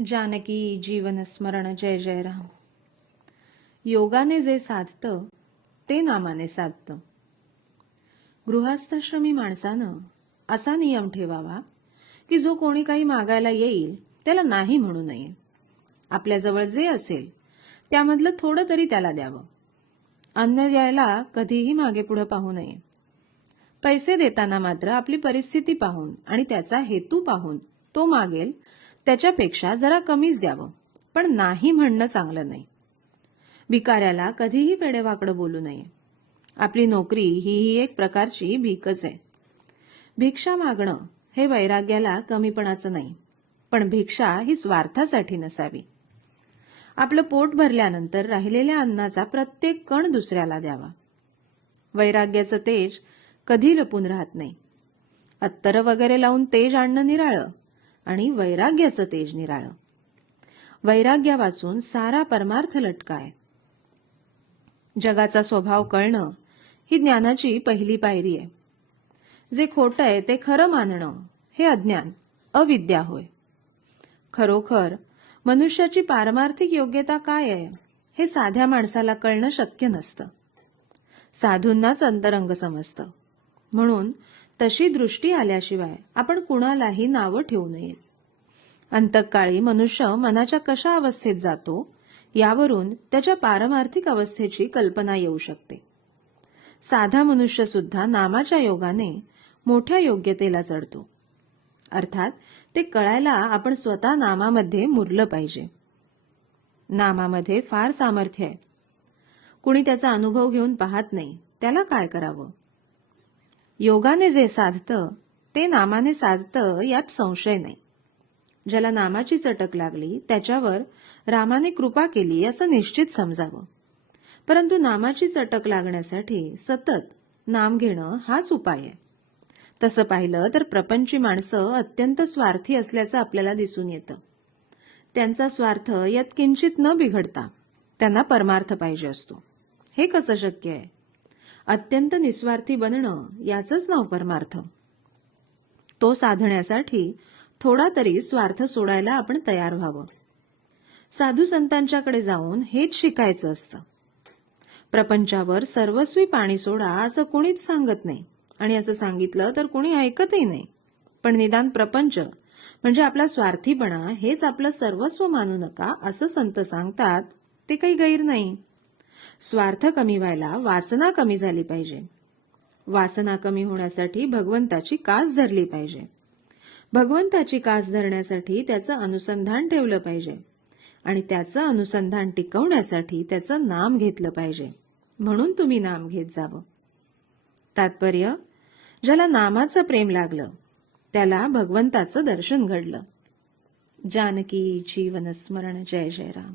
जानकी जीवनस्मरण जय जय राम योगाने जे साधतं ते नामाने साधतं गृहस्थश्रमी माणसानं असा नियम ठेवावा की जो कोणी काही मागायला येईल त्याला नाही म्हणू नये आपल्याजवळ जे असेल त्यामधलं थोडं तरी त्याला द्यावं अन्न द्यायला कधीही मागे पुढे पाहू नये पैसे देताना मात्र आपली परिस्थिती पाहून आणि त्याचा हेतू पाहून तो मागेल त्याच्यापेक्षा जरा कमीच द्यावं पण नाही म्हणणं चांगलं नाही भिकाऱ्याला कधीही वेडेवाकडं बोलू नये आपली नोकरी ही ही एक प्रकारची भीकच आहे भिक्षा मागणं हे वैराग्याला कमीपणाचं नाही पण भिक्षा ही स्वार्थासाठी नसावी आपलं पोट भरल्यानंतर राहिलेल्या अन्नाचा प्रत्येक कण दुसऱ्याला द्यावा वैराग्याचं तेज कधी लपून राहत नाही अत्तर वगैरे लावून तेज आणणं निराळं आणि वैराग्याचं तेज निराळ वैराग्या वाचून सारा परमार्थ लटकाय जगाचा स्वभाव कळणं ही ज्ञानाची पहिली पायरी आहे जे खोट आहे ते खरं मानणं हे अज्ञान अविद्या होय खरोखर मनुष्याची पारमार्थिक योग्यता काय आहे हे साध्या माणसाला कळणं शक्य नसतं साधूंनाच अंतरंग समजतं म्हणून तशी दृष्टी आल्याशिवाय आपण कुणालाही नावं ठेवू नये अंतकाळी मनुष्य मनाच्या कशा अवस्थेत जातो यावरून त्याच्या पारमार्थिक अवस्थेची कल्पना येऊ शकते साधा मनुष्य सुद्धा नामाच्या योगाने मोठ्या योग्यतेला चढतो अर्थात ते कळायला आपण स्वतः नामामध्ये मुरलं पाहिजे नामामध्ये फार सामर्थ्य आहे कुणी त्याचा अनुभव घेऊन पाहत नाही त्याला काय करावं योगाने जे साधतं ते नामाने साधतं यात संशय नाही ज्याला नामाची चटक लागली त्याच्यावर रामाने कृपा केली असं निश्चित समजावं परंतु नामाची चटक लागण्यासाठी सतत नाम घेणं हाच उपाय आहे तसं पाहिलं तर प्रपंची माणसं अत्यंत स्वार्थी असल्याचं आपल्याला दिसून येतं त्यांचा स्वार्थ यात किंचित न बिघडता त्यांना परमार्थ पाहिजे असतो हे कसं शक्य आहे अत्यंत निस्वार्थी बनणं याचंच नाव परमार्थ तो साधण्यासाठी थोडा तरी स्वार्थ सोडायला आपण तयार व्हावं साधू संतांच्याकडे जाऊन हेच शिकायचं असतं प्रपंचावर सर्वस्वी पाणी सोडा असं कुणीच सांगत नाही आणि असं सांगितलं तर कुणी ऐकतही नाही पण निदान प्रपंच म्हणजे आपला स्वार्थीपणा हेच आपलं सर्वस्व मानू नका असं संत सांगतात ते काही गैर नाही स्वार्थ कमी व्हायला वासना कमी झाली पाहिजे वासना कमी होण्यासाठी भगवंताची कास धरली पाहिजे भगवंताची कास धरण्यासाठी त्याचं अनुसंधान ठेवलं पाहिजे आणि त्याचं अनुसंधान टिकवण्यासाठी त्याचं नाम घेतलं पाहिजे म्हणून तुम्ही नाम घेत जावं तात्पर्य ज्याला नामाचं प्रेम लागलं त्याला भगवंताचं दर्शन घडलं जानकी जीवन स्मरण जय जय राम